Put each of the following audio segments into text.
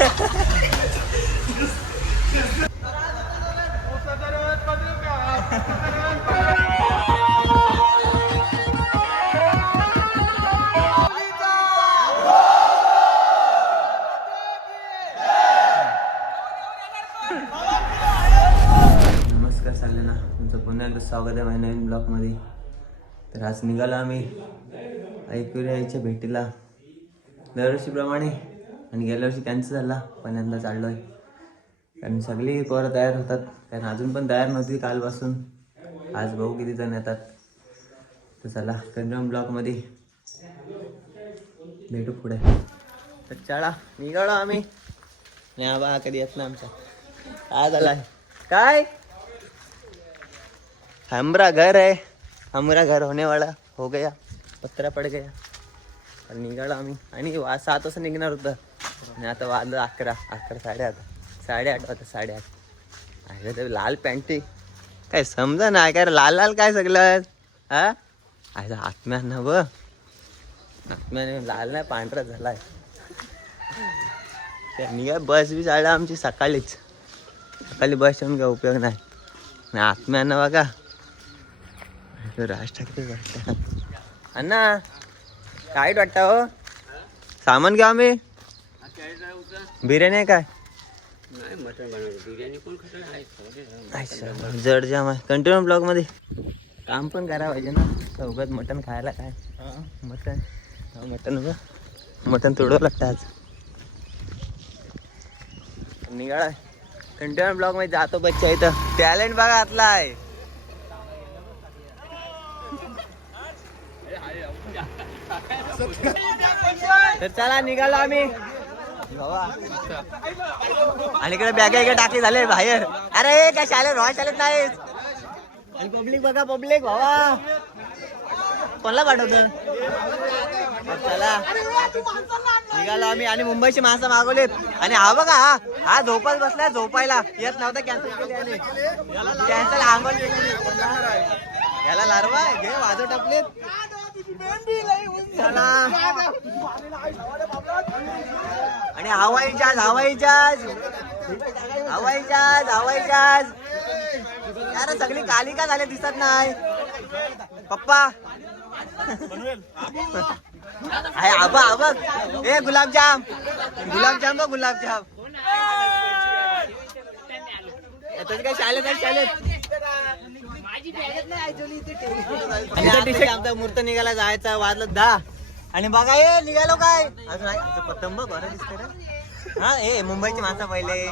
नमस्कार सगळ्यांना, तुमचं पुन्हा एकदा स्वागत आहे माझ्या नवीन ब्लॉगमध्ये. तर आज निघालो आम्ही ऐकूया यायच्या भेटीला दरवर्षीप्रमाणे, आणि गेल्या वर्षी कॅन्सल झाला पण यंदा चाललो आहे. कारण सगळी पोरं तयार होतात, कारण अजून पण तयार नव्हती कालपासून. आज भाऊ किती जण येतात. तर चला कंटिन्यू ब्लॉगमध्ये भेटू पुढे. तर चला निघालो आम्ही. नाही बा कधी येत ना आमचा काय झाला काय. हमारा घर है, हमारा घर होने वाला हो गया, पत्रा पड गया. तर निघालो आम्ही आणि 7 वाजता निघणार होतं आणि आता वाजलं 11 साडेआठ वाजता 8:30. अरे तर लाल पॅन्टी काय समजा ना काय लाल लाल काय सगळं हा. अरे आत्म्या ना ब आत्म्याने लाल नाही पांढरा झालाय. निघा बस बी चालला आमची सकाळी बस येऊन काय उपयोग नाही. आत्म्या ना बघा राज ठाकरे वाटतं अण्णा काय वाटतं हो. सामान घ्या आम्ही बिर्याणी आहे काय जड जाम आहे. कंटिन्यू ब्लॉग मध्ये काम पण करा पाहिजे ना सोबत. मटण खायला काय मटण तोडवं लागतं आज. निघाला कंटिन्यू ब्लॉग मध्ये जातो. बच्चा इथं टॅलेंट बघा आतला आहे. तर चला निघालो आम्ही आणि इकडे बॅगा इकडे टाकली झाले बाहेर. अरे काय शाळेत शाळेत नाहीच. आणि पब्लिक बघा पब्लिक भावा कोणला पाठवतं. चला निघालो आम्ही आणि मुंबईची माणसं मागवलीत. आणि हा बघा हा झोपत बसलाय, झोपायला येत नव्हता. कॅन्सल आंघोळ याला लारवा घे वाजव टाकलेत. आणि हवाई जहाज यार सगळी काली का झाले दिसत नाही पप्पा. आहे आबा ए गुलाबजाम काय शाळेत आमचा मूर्त निघाला जायचा. वाजलं 10 आणि बघा हे निघालो काय अजून पतंब बरं दिसतंय रे. हा हे मुंबईची माणसं पहिले.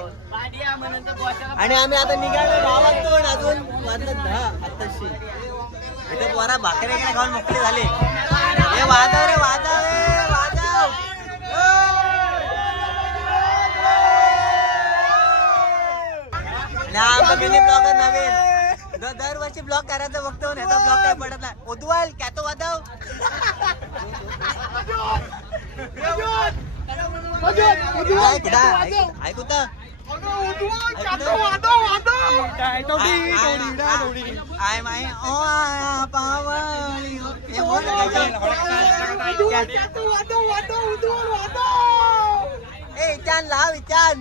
आणि आम्ही आता निघालो गावातून. अजून वाजलं 10 आताशी. इथे पोरा भाकरी काय खाऊन मोकळे झाले. हे वाजव रे वाजव. आमचा मिनी ब्लॉगर नवीन दरवर्षी ब्लॉग करायचं बघतो. ह्याचा ब्लॉग काय पडत नाही. उद्वल कॅतो वादव ऐकू तर आय माय पावली ए चान लाव चान.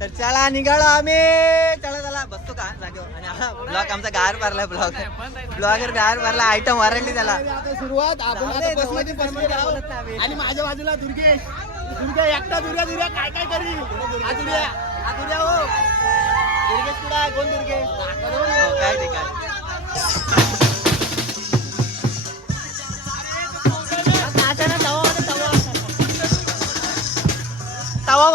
तर चला निघालो आम्ही. चला बसतो का जागेवर. आणि हा ब्लॉग आमचा गार भरला. ब्लॉगर गार भरला. आयटम वारंटी त्याला सुरुवात. आणि माझ्या बाजूला दुर्गा एकटा दुर्गा काय करी. दुर्गेश कुठं आहे. कोण दुर्गेश काय ठीक आहे. तवा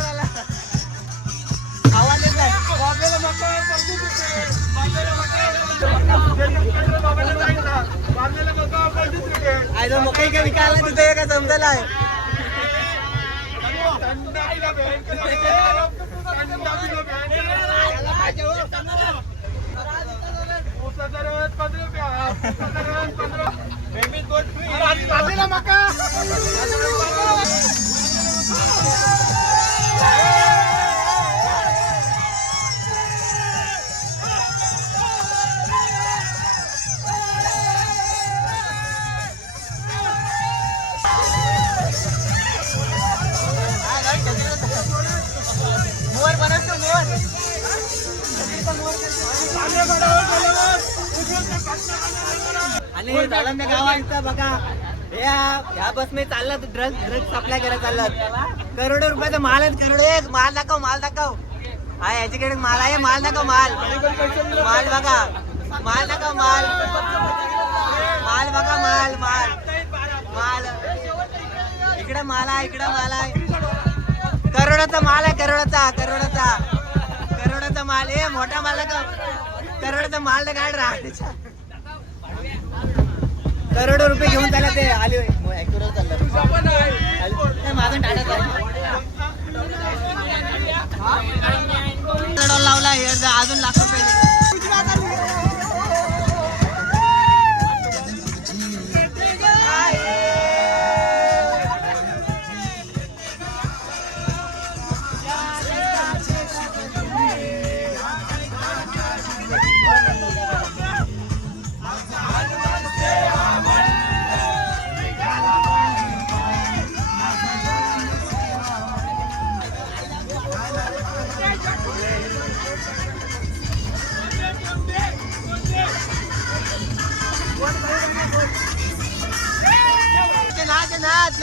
झाला आवाज येत नाही. मकई काय विकायला तिथे काय समजायला आहे. आणि झालं गावात बघा ह्या बस मध्ये चाललं ड्रग्स सप्लाय करायला चाललं. करोडो रुपयाचा माल आहे. करोडो एक माल दाखव माल दाखव. हा याच्याकडे माल आहे. माल दाखव माल माल बघा माल दाखव माल माल बघा माल माल माल इकडे माल आहे. इकडे माल आहे. करोडाचा माल आहे. करोडाचा करोडाचा करोडाचा माल आहे. मोठा माल करोडाचा माल काय राहण्याचा करोडो रुपये घेऊन चालला ते आले माझं टाटा लावला अजून लाख रुपये नाच नाच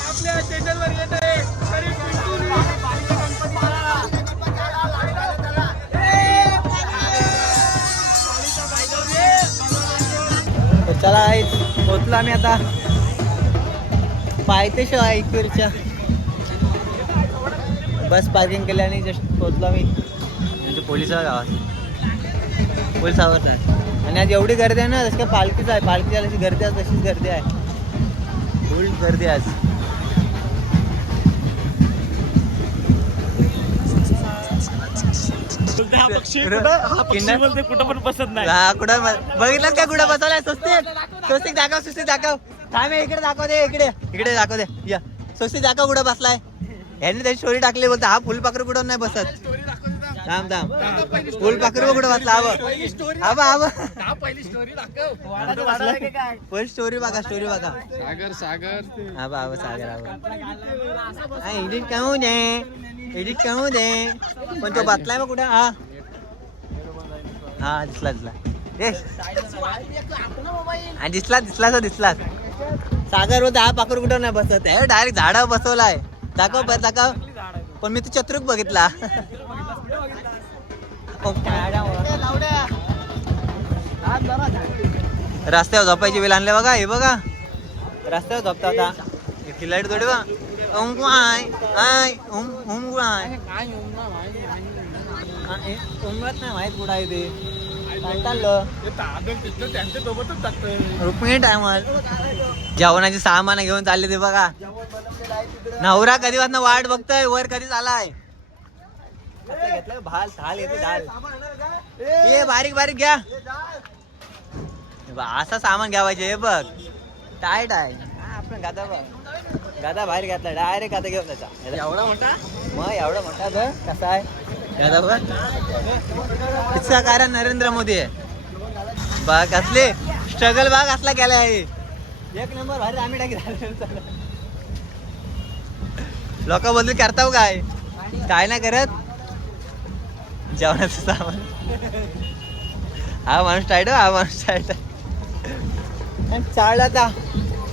आपल्या स्टेशनवर येत आहे. चला आई पोचलो आम्ही आता पायथेश ऐकूरच्या बस पार्किंग केली आणि जस्ट पोचलो आम्ही म्हणजे पोलिसाच्या गावात पोलिसावर आणि आज एवढी गर्दी आहे ना जसं काय पालखीच आहे पालखीच्या जशी गर्दी आहे तशीच गर्दी आहे फुल गर्दी आज कुठं पण बसत नाही. हा कुठं बघितलं काय कुठं बसवलाय स्वस्तिक दाखव सुस्तिक दाखव थांब इकडे दाखव दे इकडे दाखव दे या स्वस्तिक दाखव कुठं बसलाय ह्याने त्याची स्टोरी टाकली बोलतो हा फुलपाखरू कुठं नाही बसत थांब फुलपाखरू कुठं बसला पहिली स्टोरी बघा सागर हा सागर एडिट करू दे पण तो बसलाय मग कुठं हा दिसला सागर होता हा पाखरू कुठं नाही बसत आहे डायरेक्ट झाडावर बसवलाय दाखव पण मी तू चत्रुक बघितला रस्त्यावर झोपायची वेळ आणले बघा हे बघा रस्त्यावर झोपता होता लाईट थोडी बा उमरत नाही माहित कुठं आहे ते रुक्मिणी टायमर जेवणाची सामान घेऊन चालले ते बघा नवरा कधी वाजता वाट बघतोय वर कधीच आलाय घेतलं ढाल येते ढाल ये बारीक घ्या असं सामान घ्यावायचे हे बघ टाईट आहे आपण गादा बाहेर घेतला डायरेक्ट गादा घेऊन त्याचा एवढा मोठा मग एवढा मोठा तर कसा आहे गादा बघ तिचा कारण नरेंद्र मोदी आहे बघ असले स्ट्रगल भाग असला केला आहे एक नंबर भारी आम्ही टाकी लोक बोलतील करताव काय नाही करत जेवणाचं सामान हा माणूस टाईट चालला आता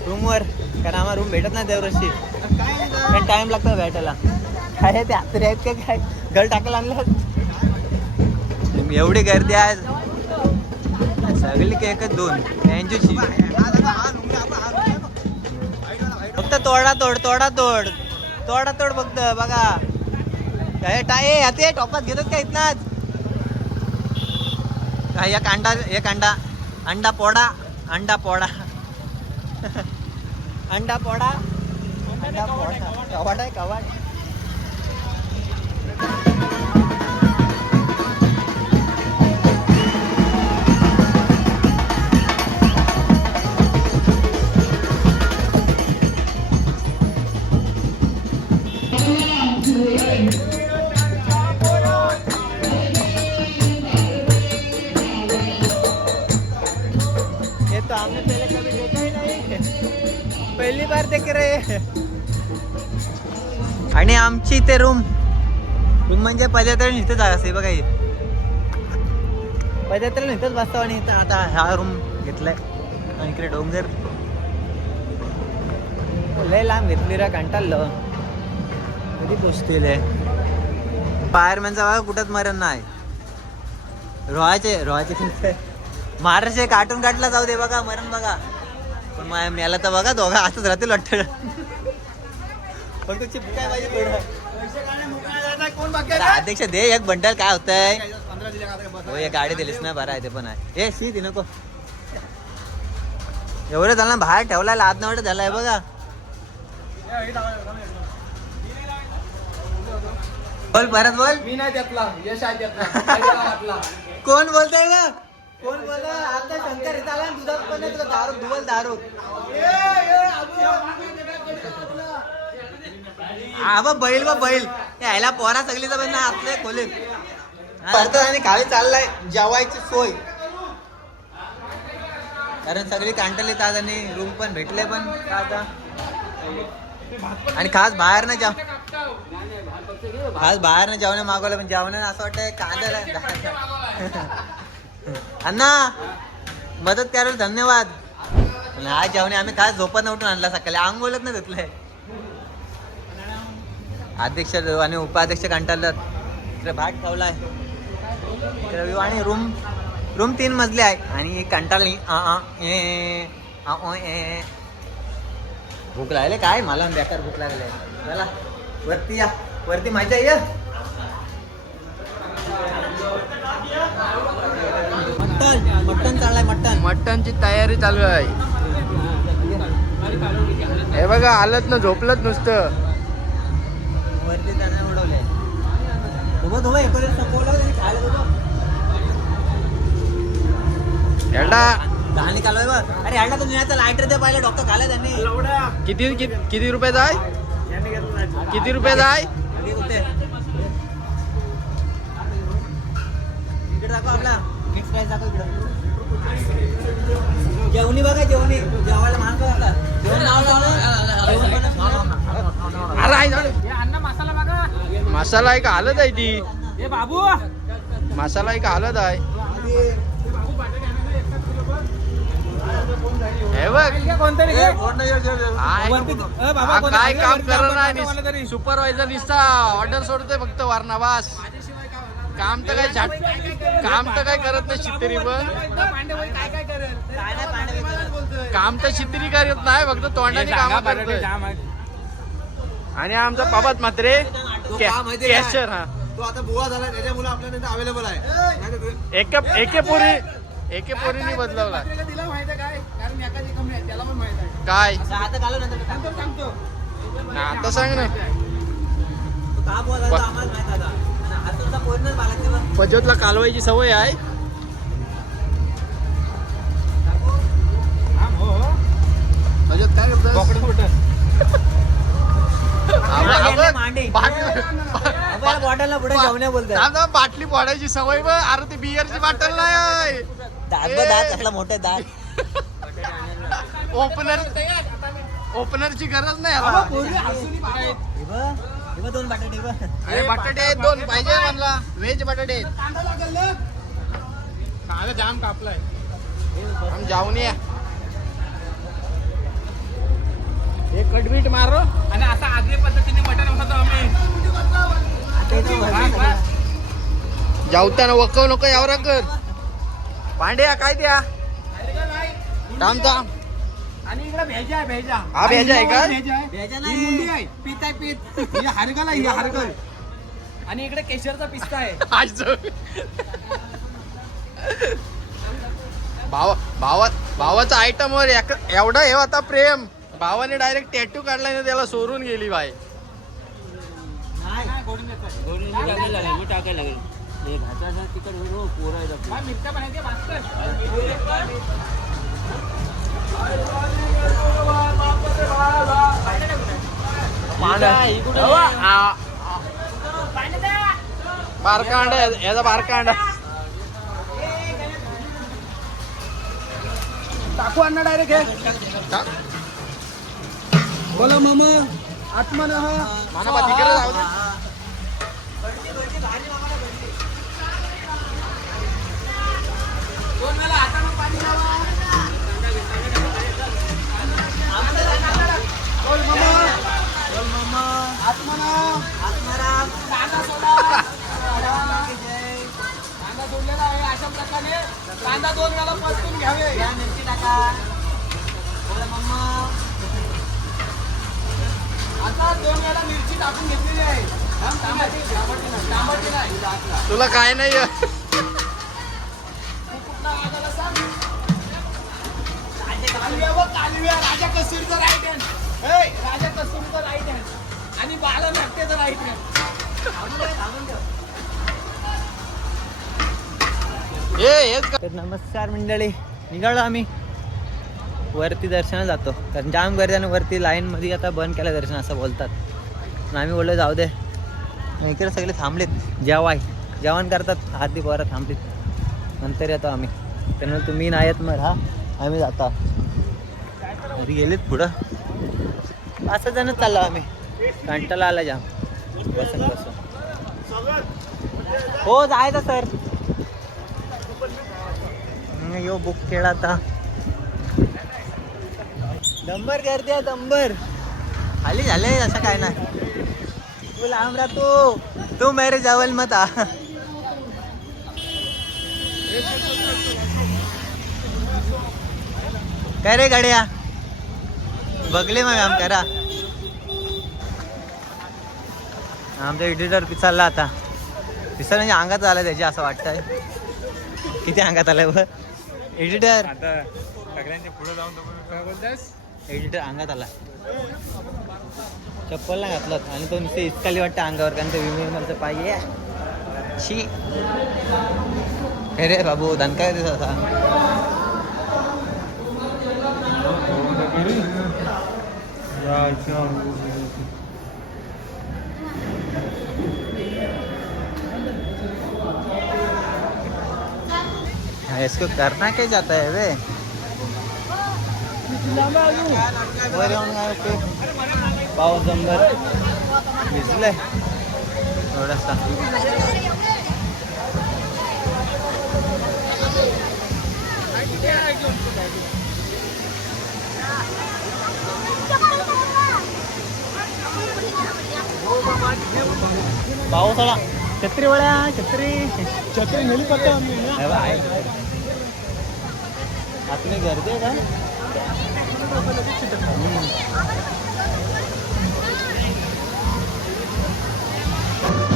रूमवर कारण आम्हाला रूम भेटत नाही देवरशी पण टाइम लागतो भेटायला काय ते आतरी आहेत का काय घर टाकायला आणलं एवढी गर्दी आहे सगळी एकच दोन त्यांची फक्त तोड फक्त बघा ते टॉपात घेतात का इथनाच काय एक अंडा पोडा कवाड आहे कवाड तो हमने पहले कभी देखा ही नहीं पहिली बार देख रहे आणि आमची इथे रूम म्हणजे पदयात्रेला इथेच असे बघा पदयात्रेला इथंच बसतो आणि इथं आता हा रूम घेतलाय आणि इकडे डोंगर लय लांब घेतली रा कंटाळलं कधी पोचतील फायरमॅनचा बघा कुठंच मरण नाही रोहाचे महाराष्ट्र कार्टून काढला जाऊ दे बघा मरण बघा पण मला तर बघा दोघा असंच राहतील वाटतं फक्त चिपकाय पाहिजे थोडं अध्यक्ष दे एक बंडल काय होतंय हो एक गाडी दिलीस ना बरं आहे ते पण आहे ए शी ती नको एवढं झालं ना बाहेर ठेवलाय लाद नवडं झालाय बघा बोल परत बोल मी नाही त्यातला यश आहे त्यातला कोण बोलतोय ना कोण बोला आता शंकर इथं आला दुधात पण नाही तुला दारू बैल यायला पोरा सगळीच पण ना आपले खोले आणि खाली चाललाय जेवायची सोय कारण सगळी कांटल येतात आणि रूम पण भेटले पण आता आणि खास बाहेर न जेवण मागवलं पण जेवण असं वाटतंय कांद्याला अण्णा मदत करायला धन्यवाद आज जेवणे आम्ही खास झोपत उठून आणला सकाळी आंघोळच नाही धुतलंय अध्यक्ष आणि उपाध्यक्ष कंटाळतात इकडे भात ठेवलाय आणि रूम रूम 3 मजली आहे आणि कंटाळली भूक लागले काय मला बेकार भूक लागले. चला वरती या, वरती माझ्या या. मटन चाललाय मटन. मटनची तयारी चालू आहे. हे बघा आलत ना झोपलत नुसतं. वरती त्यांना उडवलंय. धुबा एकडे खायला एवढा गाणी चालू आहे बघ. अरे ह्याला तर निळाचा लायटर दे पाहिलं डॉक्टर खाल्लं त्यांनी. किती रुपयाचा आहे? किती रुपयाचा आहे? इकडे दाखव आपला मिक्स प्राईस दाखव इकडं. जेवणी बघा जेवणी जेवायला मान का जेवण नाव मसाला आहे का हलत आहे ती? बाबू मसाला आहे का हलत आहे? हे बघ काय काम करणार नाही. सुपरवायझर निसता ऑर्डर सोडतोय फक्त वारणा बास. काम तर काय करत नाही शित्तरी. पण काम तर शित्तरी करत नाही फक्त तोंडाने काम करतोय. आणि आमचा पापात मात्र कॅशर. हा तो आता बुवा झाला त्याच्यामुळे आपल्याला अवेलेबल आहे. एके पोरीने बदलवला काय आता सांग ना. पजोतला कालवायची सवय आहे. पजोत काय बॉटलला पुढे जेवण्या बोलतात. बाटली फोडायची सवय बघ. अरे ती बियरची बाटल नाही. दात असला मोठे दात. ओपनरची गरज नाही. दोन बटाटे अरे बटाटे आहेत 2 पाहिजे म्हणला. व्हेज बटाटे जाम कापलाय. जाऊन या एक कडबीट मारो आणि असा आगळ्या पद्धतीने मटण खातो आम्ही. जाऊताना वकव नको यावर कर. पांड्या काय द्या थांब थांब. आणि इकडे भेजा आहे. भेजा हा भेजा आहे का? भेजा नाही पीत आहे पीत. ही हरगल आहे. ही हरगल. आणि इकडे केशरचा पिस्ता आहे. भावाचा आयटम वर एवढा हे होता प्रेम. भावाने डायरेक्ट टॅटू काढला ना त्याला सोडून गेली बाई. बारका अंडा याचा बारका अंडा टाकू अण्णा डायरेक्ट हे. बोला मामा आत्मा ना मामा तिकडे जाऊ दे. अशा प्रकारे कांदा 2 वेळा परतून घ्यावे. मिरची टाका. आता 2 वेळा मिरची टाकून घेतलेली आहे. टमाटे नाही. तुला काय नाही. राजा कस्तुरीचा राईट हँड. राजा कस्तुरीचा राईट हँड आणि बाला नाट्यचा राईट हँड. तर नमस्कार मंडळी. निघालो आम्ही वरती दर्शनाला जातो. कारण जाम गर्दी आणि वरती लाईन मध्ये आता बंद केलं दर्शन असं बोलतात. आम्ही बोललो जाऊ दे. इकडे सगळे थांबलेत जेवण करतात. आधी पोरं थांबलेत. नंतर येतो आम्ही. त्यामुळे तुम्ही नाही येत मग आम्ही जातो. घरी गेलेत पुढं 5 जण चाललो आम्ही. कंटाळा आला जाम. बसून हो जायचं सर. यो बुक केला आता. दंबर गर्दी आहे दंबर. खाली झाले असं काय नाही. तू लांब राहतो. तू मेरे जवळ मत आ. काय रे गाड्या बघले मग आम करा आमचा एडिटर पिसालला आता पिसाल म्हणजे अंगात आला त्याची असं वाटतंय किती अंगात आलाय व एडिटर आता सगळ्यांच्या पुढे जाऊन काय बोलतास एडिटर अंगात आला चप्पल नाही घातलं आणि तो नुसते इतकाली वाटतं अंगावर कारण ते विमेचं पाहिजे शी हे रे बाबू दणका दिसत होता इसको करना क्या चाहता है वे पाऊस जमभर भिजलंय थोडासा पाऊस आला छत्री वळ्या छत्री नेली पडते आतमध्ये गर्दी आहे का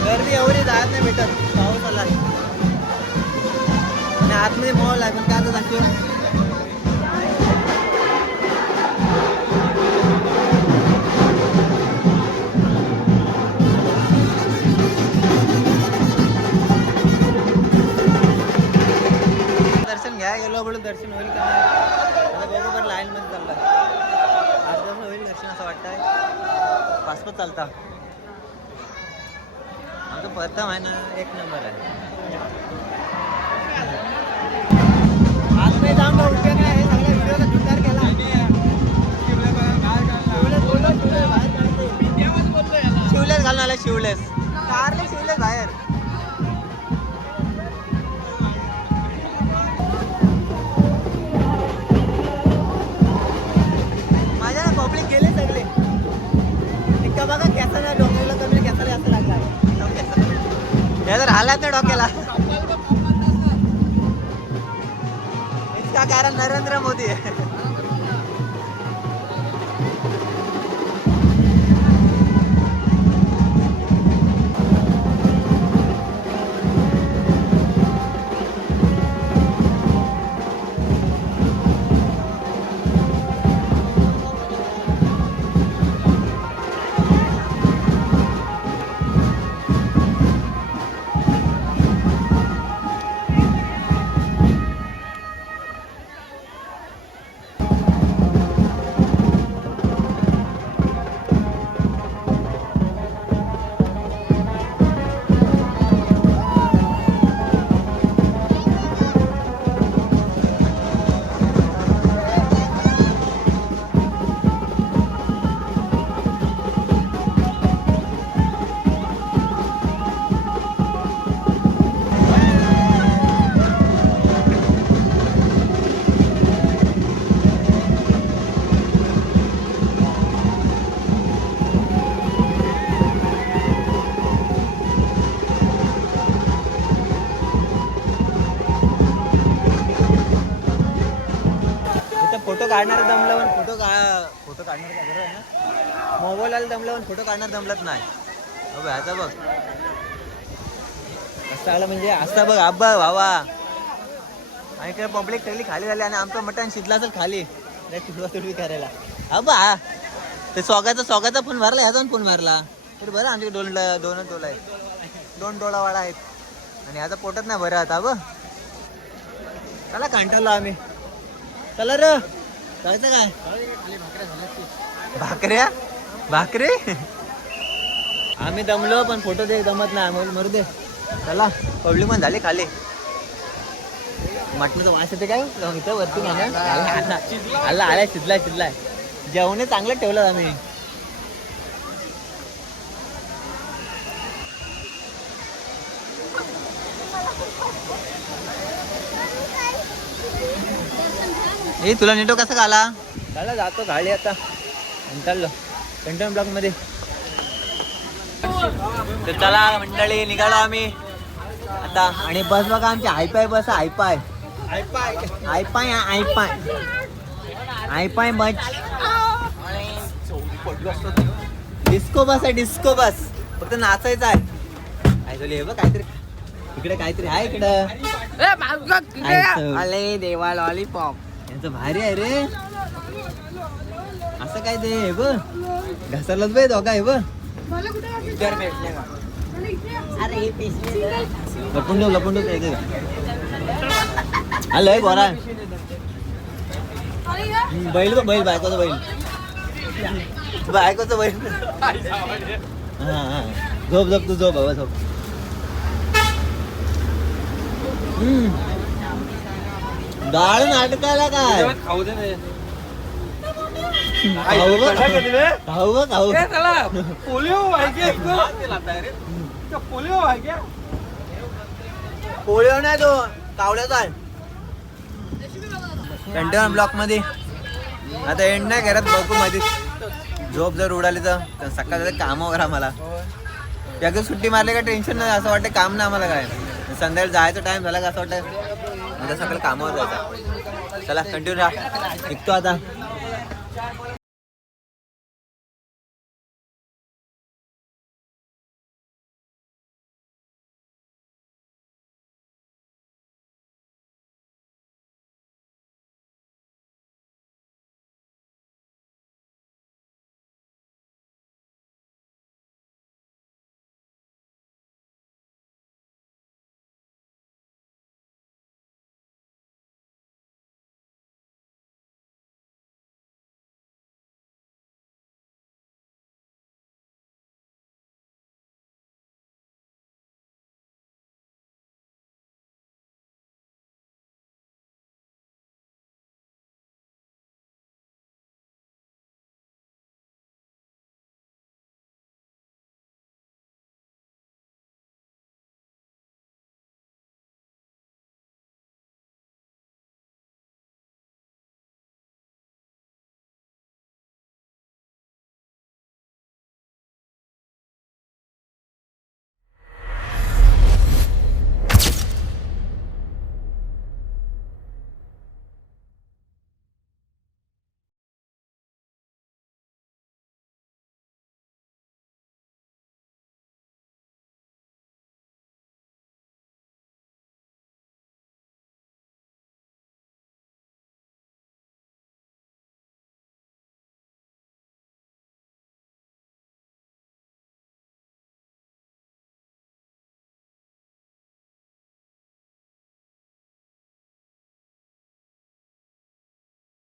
गर्दी एवढी जात नाही भेटत पाऊस आला आणि आतमध्ये मॉल आहे पण काय आता दाखव दर्शन घ्या गेलो म्हणून दर्शन होईल का आता बरोबर लाईन मध्ये चाललं अर्धा होईल दर्शन असं वाटतंय पासपोर्ट चालता आमचं प्रथम आहे ना एक नंबर आहे आज नाही जाऊन का उपयोग नाही हे सगळ्या व्हिडिओला जुंडार केला शिवलेस घालून आला शिवलेस कारले शिवलेस बाहेर पब्लिक गेले सगळे इतका बघा कॅसाला डोक्याला कमी कॅसाला असं लागला हे तर हालात नाही डोक्याला इतका कारण नरेंद्र मोदी आहे फोटो काढणार दमलं पण फोटो काढणार का बरोबर आहे ना मोबाईल आला दमलं पण फोटो काढणार दमलत नाही बघ ह्याचा बघ असं आलं म्हणजे असता बघ आब्बा भावा आणि काय पब्लिक सगळी खाली झाली आणि आमचं मटण शिजला असेल खाली तुडवा तुडवी करायला आब्बा ते स्वागाचा फोन मारला ह्याचा फोन मारला तरी बरं आमच्याकडे दोन टोला आहेत 2 टोळावाडा आहेत आणि ह्याचा पोटात नाही बरं आता बघ चला कंटाळलो आम्ही चला र जायचं काय भाकरे आम्ही दमलो पण फोटो दे जमत नाही मरू दे चला पब्लिक पण झाले खाली मटणाचा वास येते काय इथं वरती आला शिजलाय जेवणे चांगलं ठेवलं आम्ही ए तुला नेटो कसं आला चला जातो गाडी आता चाललो कंटेन ब्लॉक मध्ये तर चला मंडळी निघालो आम्ही आता आणि बस बघा आमची हायपाय बस हायपाय हायपाय हायपाय बस डिस्को बस आहे डिस्को बस फक्त नाचायचं आहे काहीतरी हे बघ काहीतरी इकडे काहीतरी आहे इकडं आले देवा लॉलीपॉप यांचं भारी आहे रे असं काय ते हे बघ घसरलंच बाई दोघा हे बघ लपून ठेव आलोय बोरा बैल बघ बैल बायकोचं बैल बायकोचं बैल हा झोप तू झोप बाबा झोप डाळ नाटकाला काय खाऊ दे खाऊ पोलिओ पोलिओ पोळीव नाही तो कावड्याचा आहे कंटेनर ब्लॉक मध्ये आता एंड नाही करत बघू मध्ये झोप जर उडाली तर सकाळ काम वगैरे आम्हाला एकदा सुट्टी मारली का टेन्शन नाही असं वाटतं काम ना आम्हाला काय संध्याकाळी जायचा टाइम झाला का असं वाटतं म्हणजे सकाळी कामावर जायचं चला कंटिन्यू राहा निघतो आता